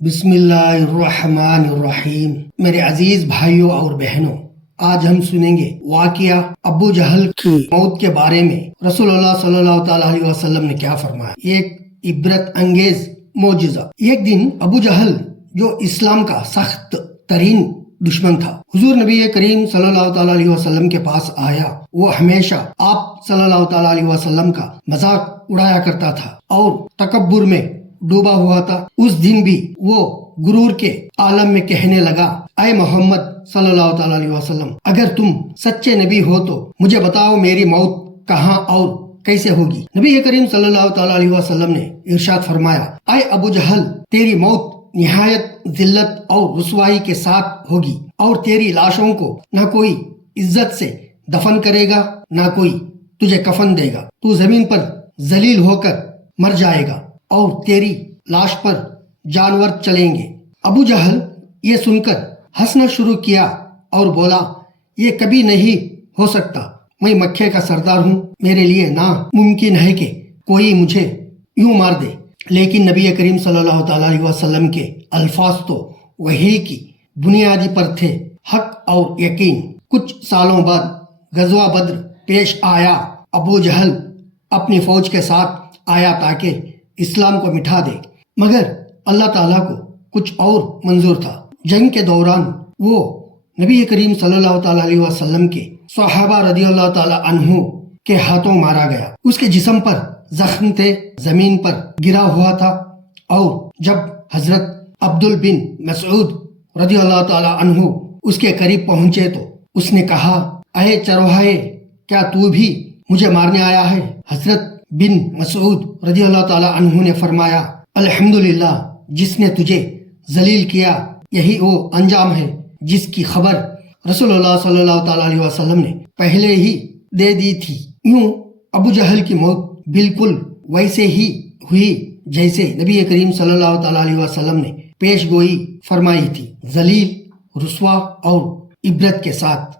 بسم اللہ الرحمن الرحیم۔ میرے عزیز بھائیوں اور بہنوں، آج ہم سنیں گے واقعہ ابو جہل کی موت کے بارے میں رسول اللہ صلی اللہ تعالی علیہ وسلم نے کیا فرمایا۔ ایک عبرت انگیز معجزہ۔ ایک دن ابو جہل جو اسلام کا سخت ترین دشمن تھا، حضور نبی کریم صلی اللہ تعالی علیہ وسلم کے پاس آیا۔ وہ ہمیشہ آپ صلی اللہ تعالی علیہ وسلم کا مذاق اڑایا کرتا تھا اور تکبر میں ڈوبا ہوا تھا۔ اس دن بھی وہ غرور کے عالم میں کہنے لگا، اے محمد صلی اللہ تعالی علیہ وسلم، اگر تم سچے نبی ہو تو مجھے بتاؤ میری موت کہاں اور کیسے ہوگی۔ نبی کریم صلی اللہ تعالی علیہ وسلم نے ارشاد فرمایا، اے ابو جہل، تیری موت نہایت ذلت اور رسوائی کے ساتھ ہوگی، اور تیری لاشوں کو نہ کوئی عزت سے دفن کرے گا، نہ کوئی تجھے کفن دے گا۔ تو زمین پر ذلیل ہو کر مر جائے گا اور تیری لاش پر جانور چلیں گے۔ ابو جہل یہ سن کر ہنسنا شروع کیا اور بولا، یہ کبھی نہیں ہو سکتا، میں مکے کا سردار ہوں، میرے لیے ناممکن ہے کہ کوئی مجھے یوں مار دے۔ لیکن نبی کریم صلی اللہ تعالی علیہ وسلم کے الفاظ تو وحی کی بنیادی پر تھے، حق اور یقین۔ کچھ سالوں بعد غزوہ بدر پیش آیا۔ ابو جہل اپنی فوج کے ساتھ آیا تاکہ اسلام کو مٹھا دے، مگر اللہ تعالیٰ کو کچھ اور منظور تھا۔ جنگ کے دوران وہ نبی کریم صلی اللہ تعالی علیہ وسلم کے صحابہ رضی اللہ تعالی عنہ کے ہاتھوں مارا گیا۔ اس کے جسم پر زخم تھے، زمین پر گرا ہوا تھا، اور جب حضرت عبد بن مسعود رضی اللہ تعالی عنہ اس کے قریب پہنچے تو اس نے کہا، اے چروہائے، کیا تو بھی مجھے مارنے آیا ہے؟ حضرت بن مسعود رضی اللہ تعالی عنہ نے فرمایا، الحمدللہ، جس نے تجھے ذلیل کیا یہی وہ انجام ہے جس کی خبر رسول اللہ صلی اللہ تعالی علیہ وسلم نے پہلے ہی دے دی تھی۔ یوں ابو جہل کی موت بالکل ویسے ہی ہوئی جیسے نبی کریم صلی اللہ تعالی علیہ وسلم نے پیش گوئی فرمائی تھی، ذلیل، رسوا اور عبرت کے ساتھ۔